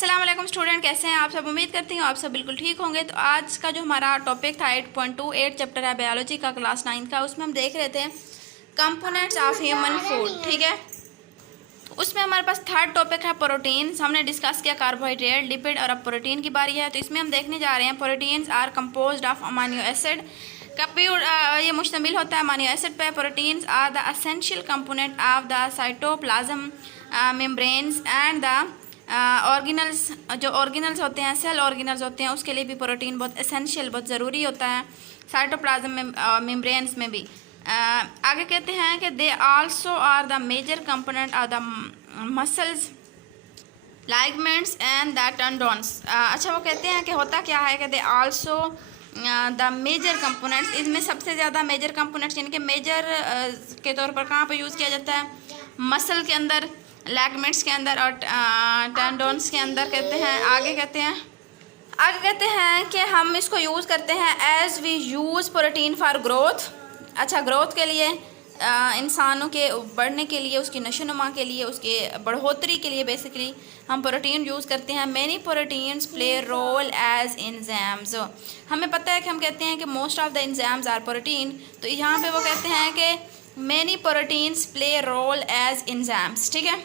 अस्सलाम वालेकुम स्टूडेंट, कैसे हैं आप सब। उम्मीद करती हूँ आप सब बिल्कुल ठीक होंगे। तो आज का जो हमारा टॉपिक था 8.28 चैप्टर है बायोलॉजी का, क्लास 9 का। उसमें हम देख रहे थे कंपोनेंट्स ऑफ ह्यूमन फूड। ठीक है, उसमें हमारे पास थर्ड टॉपिक है प्रोटीन। हमने डिस्कस किया कार्बोहाइड्रेट, लिपिड, और अब प्रोटीन की बारी है। तो इसमें हम देखने जा रहे हैं proteins are composed of amino acid. ये मुश्तमिल होता है अमाइनो एसिड पे। Proteins are the essential component of the cytoplasm membranes and the organelles. जो ऑर्गेनल्स होते हैं, सेल ऑर्गेनल्स होते हैं, उसके लिए भी प्रोटीन बहुत एसेंशियल, बहुत ज़रूरी होता है। साइटोप्लाज्म मेम्ब्रेन्स में भी आगे कहते हैं कि they also are the major component of the muscles, ligaments and the tendons. अच्छा, वो कहते हैं कि होता क्या है कि they also the major components, इसमें सबसे ज़्यादा मेजर कंपोनेंट्स यानी कि मेजर के तौर पर कहाँ पर यूज़ किया जाता है? मसल के अंदर, लैगमेंट्स के अंदर और टेंडोन्स के अंदर। कहते हैं आगे कहते हैं कि हम इसको यूज़ करते हैं as we use protein for growth. अच्छा, ग्रोथ के लिए, इंसानों के बढ़ने के लिए, उसकी नशोनुमा के लिए, उसके बढ़ोतरी के लिए बेसिकली हम प्रोटीन यूज़ करते हैं। Many proteins play role as enzymes. हमें पता है कि हम कहते हैं कि most of the enzymes are protein. तो यहाँ पे वो कहते हैं कि many proteins play role as enzymes. ठीक है,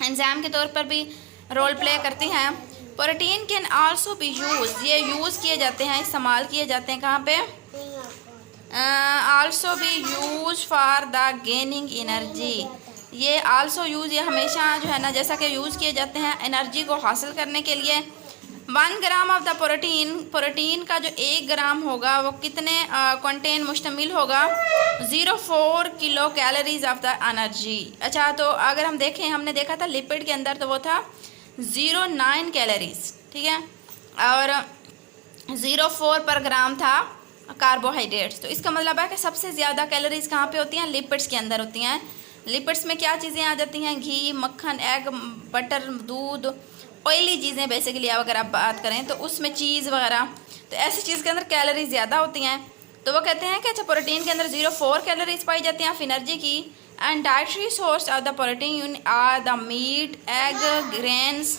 एंजाइम के तौर पर भी रोल प्ले करती हैं। Protein can also be use, ये यूज़ किए जाते हैं, इस्तेमाल किए जाते हैं कहाँ पे? Also be use for the gaining energy. ये आल्सो यूज़, ये हमेशा जो है ना, जैसा कि यूज़ किए जाते हैं एनर्जी को हासिल करने के लिए। 1 ग्राम ऑफ द प्रोटीन का जो 1 ग्राम होगा वो कितने कंटेन मुश्तमिल होगा? 0.4 kilo calories of the energy. अच्छा, तो अगर हम देखें, हमने देखा था लिपिड के अंदर तो वो था 0.9 कैलोरीज। ठीक है, और 0.4 पर ग्राम था कार्बोहाइड्रेट्स। तो इसका मतलब है कि सबसे ज़्यादा कैलोरीज कहाँ पे होती हैं? लिपिड्स के अंदर होती हैं। लिपिड्स में क्या चीज़ें आ जाती हैं? घी, मक्खन, एग, बटर, दूध, ऑयली चीज़ें बेसिकली अगर आप बात करें तो उसमें चीज़ वगैरह, तो ऐसी चीज़ के अंदर कैलोरीज ज़्यादा होती हैं। तो वो कहते हैं कि अच्छा, प्रोटीन के अंदर 0.4 कैलोरीज पाई जाती हैं ऑफ एनर्जी की। And dietary source of the protein are the meat, egg, grains.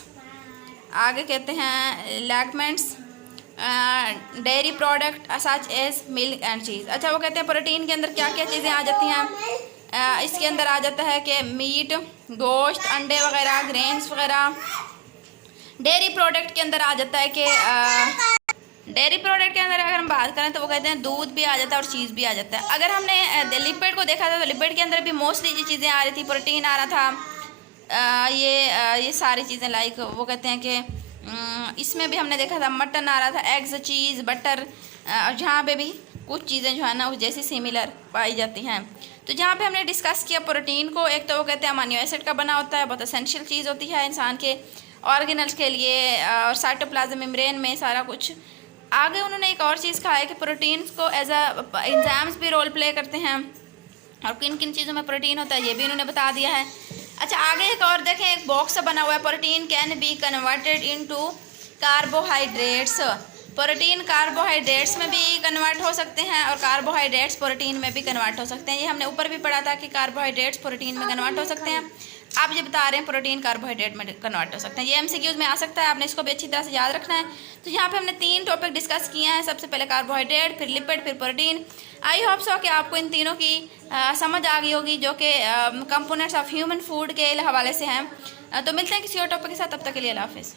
आगे कहते हैं ligaments, dairy product such as milk and cheese. अच्छा, वो कहते हैं प्रोटीन के अंदर क्या क्या चीज़ें आ जाती हैं? इसके अंदर आ जाता है कि मीट, गोश्त, अंडे वगैरह, ग्रेन्स वगैरह। डेयरी प्रोडक्ट के अंदर आ जाता है कि डेयरी प्रोडक्ट के अंदर अगर हम बात करें तो वो कहते हैं दूध भी आ जाता है और चीज़ भी आ जाता है। अगर हमने लिपिड को देखा था तो लिपिड के अंदर भी मोस्टली जो चीज़ें आ रही थी, प्रोटीन आ रहा था। ये सारी चीज़ें लाइक वो कहते हैं कि इसमें भी हमने देखा था मटन आ रहा था, एग्स, चीज़, बटर, और जहाँ पे भी कुछ चीज़ें जो है ना उस जैसी सिमिलर पाई जाती हैं। तो जहाँ पे हमने डिस्कस किया प्रोटीन को, एक तो वो कहते हैं अमाइनो एसिड का बना होता है, बहुत एसेंशियल चीज़ होती है इंसान के ऑर्गेनल्स के लिए, और साइटोप्लाज्म मेम्ब्रेन में सारा कुछ। आगे उन्होंने एक और चीज़ कहा है कि प्रोटीन्स को एज अ एंजाइम्स भी रोल प्ले करते हैं, और किन किन चीज़ों में प्रोटीन होता है ये भी उन्होंने बता दिया है। अच्छा, आगे एक और देखें, एक बॉक्स बना हुआ है, protein can be converted into carbohydrates. Protein carbohydrates में भी कन्वर्ट हो सकते हैं और कार्बोहाइड्रेट्स प्रोटीन में भी कन्वर्ट हो सकते हैं। ये हमने ऊपर भी पढ़ा था कि कार्बोहाइड्रेट्स प्रोटीन में कन्वर्ट हो सकते हैं। आप ये बता रहे हैं प्रोटीन कार्बोहाइड्रेट में कन्वर्ट हो सकते हैं। ये एमसीक्यूज में आ सकता है, आपने इसको भी अच्छी तरह से याद रखना है। तो यहाँ पे हमने 3 टॉपिक डिस्कस किए हैं, सबसे पहले कार्बोहाइड्रेट, फिर लिपिड, फिर प्रोटीन। आई होप सो कि आपको इन तीनों की समझ आ गई होगी, जो कि कंपोनेंट्स ऑफ ह्यूमन फूड के हवाले से हैं। तो मिलते हैं किसी और टॉपिक के साथ, तब तक के लिए अल्लाह हाफिज़।